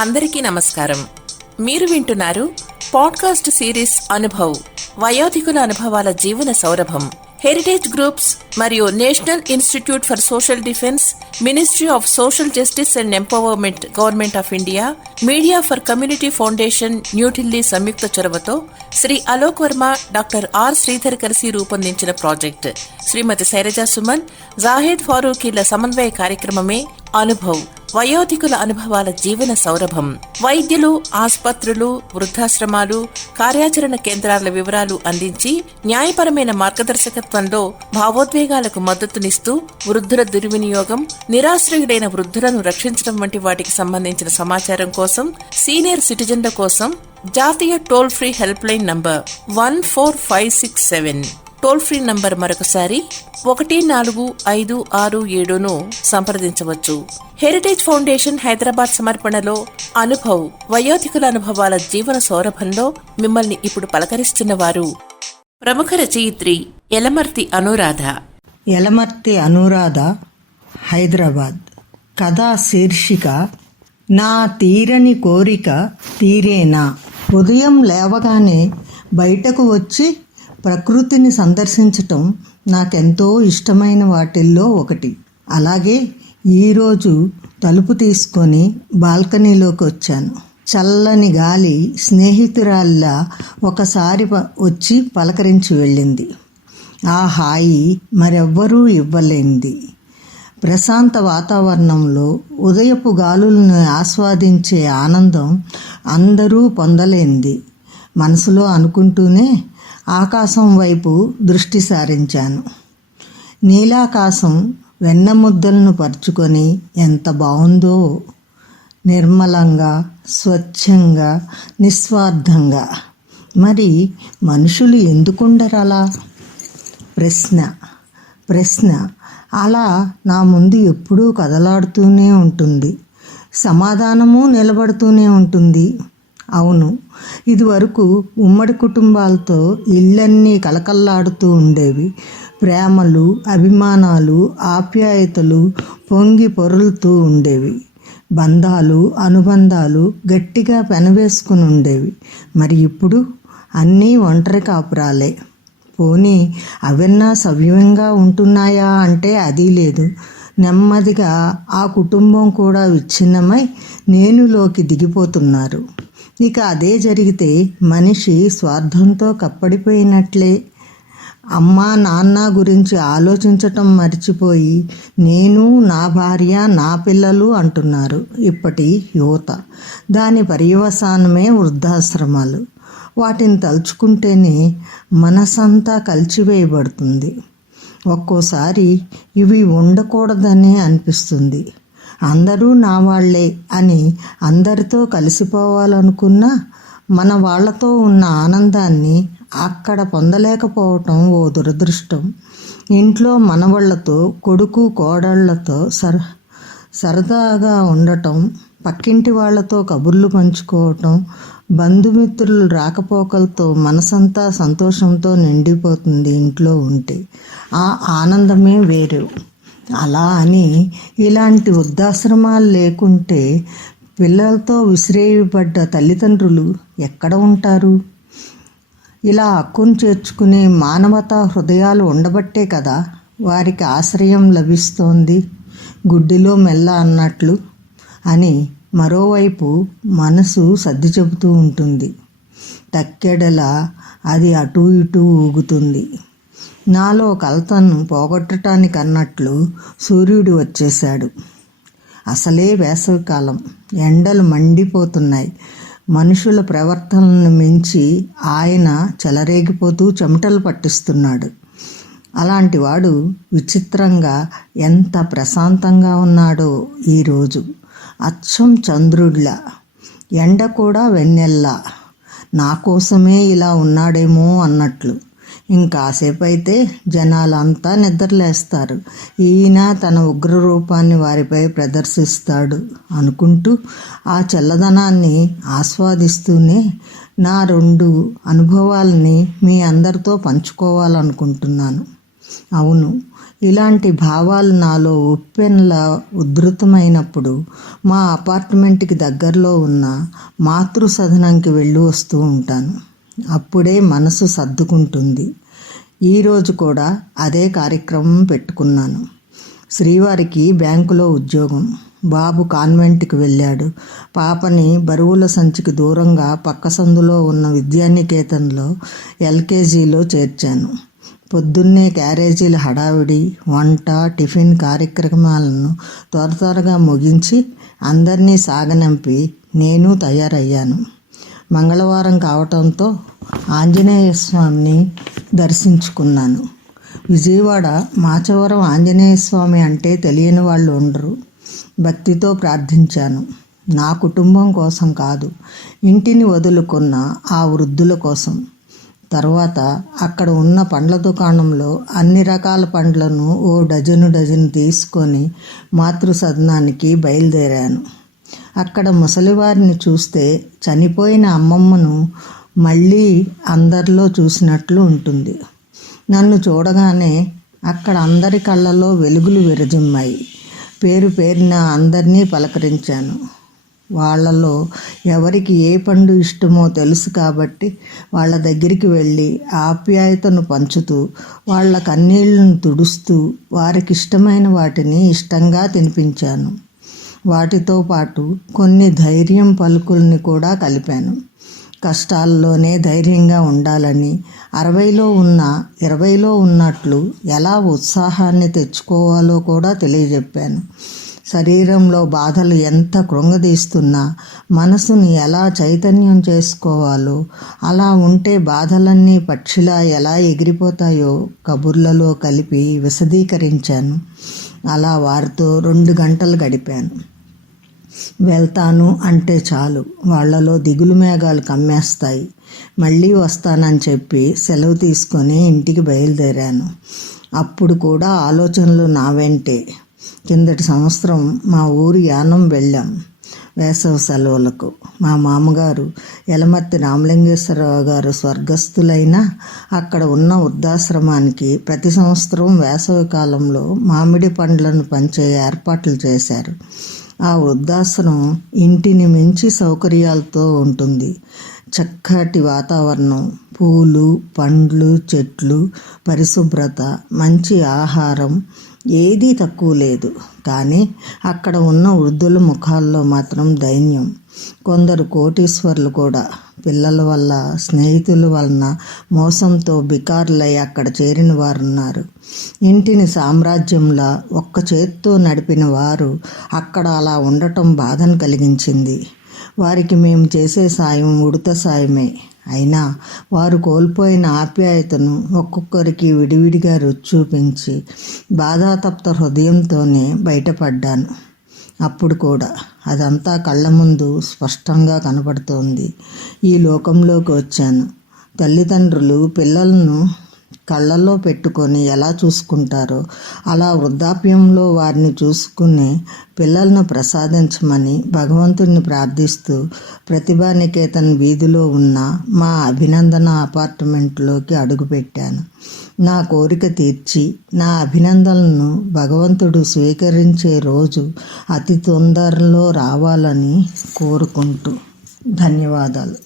అందరికీ నమస్కారం. మీరు వింటున్నారు పాడ్కాస్ట్ సిరీస్ అనుభవ్, వయోధికుల అనుభవాల జీవన సౌరభం. హెరిటేజ్ గ్రూప్స్ మరియు national institute for social defence, ministry of social justice and empowerment, government of India, media for community foundation, New Delhi సంయుక్త చొరవతో శ్రీ అలోక్ వర్మ, డాక్టర్ ఆర్ శ్రీధర్ కలిసి రూపొందించిన ప్రాజెక్ట్ శ్రీమతి శైలజా సుమన్, జాహెద్ ఫారూఖీల సమన్వయ కార్యక్రమమే అనుభవ్, వయోధికుల అనుభవాల జీవన సౌరభం. వైద్యులు, ఆసుపత్రులు, వృద్ధాశ్రమాలు, కార్యాచరణ కేంద్రాల వివరాలు అందించి న్యాయపరమైన మార్గదర్శకత్వంలో భావోద్వేగాలకు మద్దతునిస్తూ వృద్ధుల దుర్వినియోగం, నిరాశ్రయుడైన వృద్ధులను రక్షించడం వంటి వాటికి సంబంధించిన సమాచారం కోసం సీనియర్ సిటిజన్ల కోసం జాతీయ toll free help line number 14567, toll free number మరొకసారి 145667ను సంప్రదించవచ్చు. హెరిటేజ్ ఫౌండేషన్ హైదరాబాద్ సమర్పణలో అనుభవ్, వయోధికుల అనుభవాల జీవన సౌరభంలో మిమ్మల్ని ఇప్పుడు పలకరిస్తున్న వారు ప్రముఖ రచయిత్రి యలమర్తి అనురాధ. యలమర్తి అనురాధ, హైదరాబాద్. కథా శీర్షిక నా తీరని కోరిక తీరేనా. ఉదయం లేవగానే బయటకు వచ్చి ప్రకృతిని సందర్శించటం నాకెంతో ఇష్టమైన వాటిల్లో ఒకటి. అలాగే ఈరోజు తలుపు తీసుకొని బాల్కనీలోకి వచ్చాను. చల్లని గాలి స్నేహితురాల్లా ఒకసారి వచ్చి పలకరించి వెళ్ళింది. ఆ హాయి మరెవ్వరూ ఇవ్వలేనిది. ప్రశాంత వాతావరణంలో ఉదయపు గాలులను ఆస్వాదించే ఆనందం అందరూ పొందలేనిది. మనసులో అనుకుంటూనే ఆకాశం వైపు దృష్టి సారించాను. నీలాకాశం వెన్నముద్దలను పరుచుకొని ఎంత బాగుందో, నిర్మలంగా, స్వచ్ఛంగా, నిస్వార్థంగా. మరి మనుషులు ఎందుకుండరలా? ప్రశ్న అలా నా ముందు ఎప్పుడూ కదలాడుతూనే ఉంటుంది. సమాధానము నిలబడుతూనే ఉంటుంది. అవును, ఇదివరకు ఉమ్మడి కుటుంబాలతో ఇళ్ళన్నీ కలకల్లాడుతూ ఉండేవి. ప్రేమలు, అభిమానాలు, ఆప్యాయతలు పొంగి పొరులుతూ ఉండేవి. బంధాలు, అనుబంధాలు గట్టిగా పెనవేసుకుని ఉండేవి. మరి ఇప్పుడు అన్నీ ఒంటరి కాపురాలే. పోనీ అవన్నా సవ్యంగా ఉంటున్నాయా అంటే అది లేదు. నెమ్మదిగా ఆ కుటుంబం కూడా విచ్ఛిన్నమై నేనులోకి దిగిపోతున్నారు. ఇక అదే జరిగితే మనిషి స్వార్థంతో కప్పడిపోయినట్లే. అమ్మా నాన్న గురించి ఆలోచించటం మర్చిపోయి నేను, నా భార్య, నా పిల్లలు అంటున్నారు ఇప్పటి యువత. దాని పర్యవసానమే వృద్ధాశ్రమాలు. వాటిని తలుచుకుంటేనే మనసంతా కలిచివేయబడుతుంది. ఒక్కోసారి ఇవి ఉండకూడదనే అనిపిస్తుంది. అందరూ నా వాళ్లే అని అందరితో కలిసిపోవాలనుకున్నా మన వాళ్లతో ఉన్న ఆనందాన్ని అక్కడ పొందలేకపోవటం ఓ దురదృష్టం. ఇంట్లో మనవాళ్లతో, కొడుకు కోడళ్లతో సరదాగా ఉండటం, పక్కింటి వాళ్లతో కబుర్లు పంచుకోవటం, బంధుమిత్రులు రాకపోకలతో మనసంతా సంతోషంతో నిండిపోతుంది. ఇంట్లో ఉంటే ఆ ఆనందమే వేరు. అలా అని ఇలాంటి వృద్ధాశ్రమాలు లేకుంటే పిల్లలతో విసిరేయబడ్డ తల్లిదండ్రులు ఎక్కడ ఉంటారు? ఇలా హక్కును చేర్చుకునే మానవతా హృదయాలు ఉండబట్టే కదా వారికి ఆశ్రయం లభిస్తోంది. గుడ్డిలో మెల్ల అన్నట్లు. అని మరోవైపు మనసు సర్ది చెబుతూ ఉంటుంది. తక్కెడలా అది అటూ ఇటూ ఊగుతుంది. నాలో కలతను పోగొట్టడానికి అన్నట్లు సూర్యుడు వచ్చేశాడు. అసలే వేసవికాలం. ఎండలు మండిపోతున్నాయి. మనుషుల ప్రవర్తనలను మించి ఆయన చెలరేగిపోతూ చెమటలు పట్టిస్తున్నాడు. అలాంటి వాడు విచిత్రంగా ఎంత ప్రశాంతంగా ఉన్నాడో ఈరోజు. అచ్చం చంద్రుడిలా, ఎండ కూడా వెన్నెల్లా. నా కోసమే ఇలా ఉన్నాడేమో అన్నట్లు. ఇంకాసేపు అయితే జనాలంతా నిద్రలేస్తారు. ఈయన తన ఉగ్రరూపాన్ని వారిపై ప్రదర్శిస్తాడు అనుకుంటూ ఆ చల్లదనాన్ని ఆస్వాదిస్తూనే నా 2 అనుభవాలని మీ అందరితో పంచుకోవాలనుకుంటున్నాను. అవును, ఇలాంటి భావాలు నాలో ఉప్పెన్లా ఉధృతమైనప్పుడు మా అపార్ట్మెంట్కి దగ్గరలో ఉన్న మాతృ సదనంకి వెళ్ళి వస్తూ ఉంటాను. అప్పుడే మనసు సర్దుకుంటుంది. ఈరోజు కూడా అదే కార్యక్రమం పెట్టుకున్నాను. శ్రీవారికి బ్యాంకులో ఉద్యోగం. బాబు కాన్వెంట్కి వెళ్ళాడు. పాపని బరువుల సంచికి దూరంగా పక్క సందులో ఉన్న విద్యానికేతన్లో ఎల్కేజీలో చేర్చాను. పొద్దున్నే క్యారేజీల హడావిడి, వంట, టిఫిన్ కార్యక్రమాలను త్వరగా ముగించి అందరినీ సాగనంపి నేను తయారయ్యాను. మంగళవారం కావటంతో ఆంజనేయ స్వామిని దర్శించుకున్నాను. విజయవాడ మాచవరం ఆంజనేయ స్వామి అంటే తెలియని వాళ్ళు ఉండరు. భక్తితో ప్రార్థించాను. నా కుటుంబం కోసం కాదు, ఇంటిని వదులుకున్న ఆ వృద్ధుల కోసం. తర్వాత అక్కడ ఉన్న పండ్ల దుకాణంలో అన్ని రకాల పండ్లను ఓ డజను తీసుకొని మాతృసదనానికి బయలుదేరాను. అక్కడ ముసలివారిని చూస్తే చనిపోయిన అమ్మమ్మను మళ్ళీ అందరిలో చూసినట్లు ఉంటుంది. నన్ను చూడగానే అక్కడ అందరి కళ్ళలో వెలుగులు విరజిమ్మాయి. పేరున అందరినీ పలకరించాను. వాళ్ళలో ఎవరికి ఏ పండు ఇష్టమో తెలుసు కాబట్టి వాళ్ళ దగ్గరికి వెళ్ళి ఆప్యాయతను పంచుతూ, వాళ్ళ కన్నీళ్లను తుడుస్తూ, వారికి ఇష్టమైన వాటిని ఇష్టంగా తినిపించాను. వాటితో పాటు కొన్ని ధైర్యం పలుకుల్ని కూడా కలిపాను. కష్టాల్లోనే ధైర్యంగా ఉండాలని, 60లో ఉన్న 20లో ఉన్నట్లు ఎలా ఉత్సాహాన్ని తెచ్చుకోవాలో కూడా తెలియజెప్పాను. శరీరంలో బాధలు ఎంత కృంగదీస్తున్నా మనసుని ఎలా చైతన్యం చేసుకోవాలో, అలా ఉంటే బాధలన్నీ పక్షిలా ఎలా ఎగిరిపోతాయో కబుర్లలో కలిపి విశదీకరించాను. అలా వారితో 2 గంటలు గడిపాను. వెళ్తాను అంటే చాలు వాళ్లలో దిగులు మేఘాలు కమ్మేస్తాయి. మళ్ళీ వస్తానని చెప్పి సెలవు తీసుకొని ఇంటికి బయలుదేరాను. అప్పుడు కూడా ఆలోచనలు నా వెంటే. కిందటి సంవత్సరం మా ఊరు యానం వెళ్ళాం వేసవి సెలవులకు. మా మామగారు యలమర్తి రామలింగేశ్వరరావు గారు స్వర్గస్థులైన అక్కడ ఉన్న వృద్ధాశ్రమానికి ప్రతి సంవత్సరం వేసవి కాలంలో మామిడి పండ్లను పంచే ఏర్పాట్లు చేశారు. ఆ వృద్ధాశ్రమం ఇంటిని మించి సౌకర్యాలతో ఉంటుంది. చక్కటి వాతావరణం, పూలు, పండ్లు, చెట్లు, పరిశుభ్రత, మంచి ఆహారం, ఏదీ తక్కువ లేదు. కానీ అక్కడ ఉన్న వృద్ధుల ముఖాల్లో మాత్రం దైన్యం. కొందరు కోటీశ్వర్లు కూడా పిల్లల వల్ల, స్నేహితుల వలన మోసంతో బికారులై అక్కడ చేరిన వారున్నారు. ఇంటిని సామ్రాజ్యంలా ఒక్క చేత్తో నడిపిన వారు అక్కడ అలా ఉండటం బాధను కలిగించింది. వారికి మేము చేసే సాయం ఉడత సాయమే. అయినా వారు కోల్పోయిన ఆప్యాయతను ఒక్కొక్కరికి విడివిడిగా రుచి చూపించి బాధాతప్త హృదయంతోనే బయటపడ్డాను. అప్పుడు కూడా అదంతా కళ్ళ ముందు స్పష్టంగా కనపడుతోంది. ఈ లోకంలోకి వచ్చాను. తల్లిదండ్రులు పిల్లలను కళ్ళల్లో పెట్టుకొని ఎలా చూసుకుంటారో అలా వృద్ధాప్యంలో వారిని చూసుకునే పిల్లలను ప్రసాదించమని భగవంతుడిని ప్రార్థిస్తూ ప్రతిభానికేతన్ వీధిలో ఉన్న మా అభినందన అపార్ట్మెంట్లోకి అడుగుపెట్టాను. నా కోరిక తీర్చి నా అభినందనలను భగవంతుడు స్వీకరించే రోజు అతి తొందరలో రావాలని కోరుకుంటూ ధన్యవాదాలు.